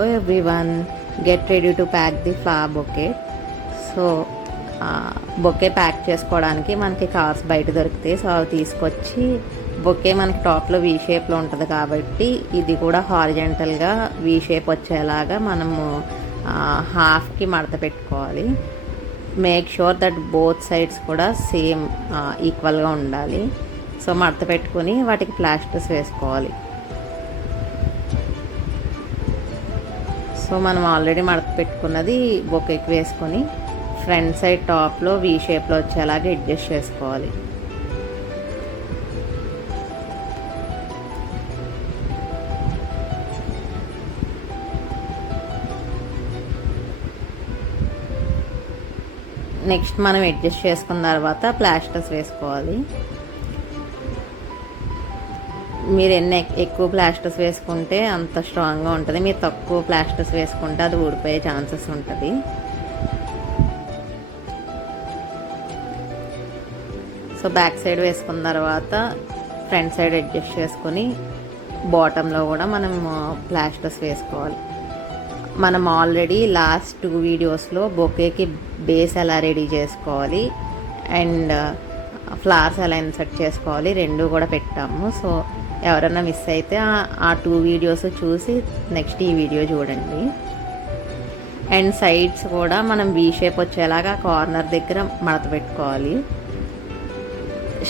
Hello everyone, get ready to pack the flower bouquet. So bouquet pack చేసుకోవడానికి మనకి cars బయట దొరుకుతాయి. So అవి తీసుకొచ్చి బొకే మనకి టాప్లో వీ షేప్లో ఉంటుంది కాబట్టి ఇది కూడా హారిజెంటల్గా వీ షేప్ వచ్చేలాగా మనము హాఫ్కి మడత పెట్టుకోవాలి. Make sure that both sides కూడా సేమ్ ఈక్వల్గా ఉండాలి. సో మడత పెట్టుకుని వాటికి ప్లాస్టర్స్ వేసుకోవాలి. సో మనం ఆల్రెడీ మడత పెట్టుకున్నది బొకేకి వేసుకొని ఫ్రంట్ సైడ్ టాప్లో వీ షేప్లో వచ్చేలాగా అడ్జస్ట్ చేసుకోవాలి. నెక్స్ట్ మనం అడ్జస్ట్ చేసుకున్న తర్వాత ప్లాస్టర్స్ వేసుకోవాలి. మీరు ఎక్కువ ప్లాస్టర్స్ వేసుకుంటే అంత స్ట్రాంగ్గా ఉంటుంది. మీరు తక్కువ ప్లాస్టర్స్ వేసుకుంటే అది ఊడిపోయే ఛాన్సెస్ ఉంటుంది. సో బ్యాక్ సైడ్ వేసుకున్న తర్వాత ఫ్రంట్ సైడ్ అడ్జస్ట్ చేసుకొని బాటంలో కూడా మనం ప్లాస్టర్స్ వేసుకోవాలి. మనం ఆల్రెడీ లాస్ట్ 2 వీడియోస్లో బొకేకి బేస్ ఎలా రెడీ చేసుకోవాలి అండ్ ఫ్లవర్స్ ఎలా ఇన్సర్ట్ చేసుకోవాలి 2 కూడా పెట్టాము. సో ఎవరైనా మిస్ అయితే ఆ 2 వీడియోస్ చూసి నెక్స్ట్ ఈ వీడియో చూడండి. అండ్ సైడ్స్ కూడా మనం వీ షేప్ వచ్చేలాగా కార్నర్ దగ్గర మడత పెట్టుకోవాలి.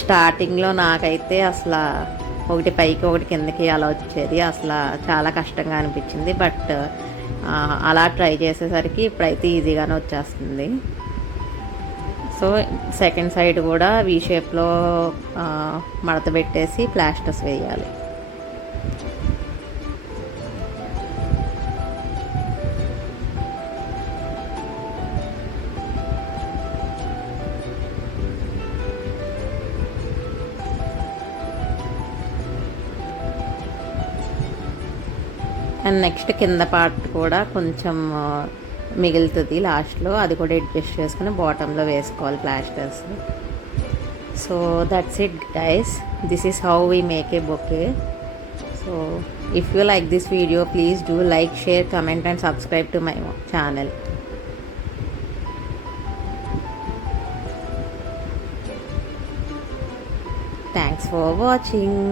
స్టార్టింగ్లో నాకైతే అసలు ఒకటి పైకి ఒకటి కిందకి అలా వచ్చేది, అసలు చాలా కష్టంగా అనిపించింది. బట్ అలా ట్రై చేసేసరికి ఇప్పుడైతే ఈజీగానే వచ్చేస్తుంది. సో సెకండ్ సైడ్ కూడా వీ షేప్లో మడత పెట్టేసి ప్లాస్టర్స్ వేయాలి. అండ్ నెక్స్ట్ కింద పార్ట్ కూడా కొంచెం మిగులుతుంది లాస్ట్లో, అది కూడా అడ్జస్ట్ చేసుకుని బాటంలో వేసుకోవాలి plasters. So that's it guys, this is how we make a bouquet. So if you like this video please do like, share, comment and subscribe to my channel. Thanks for watching.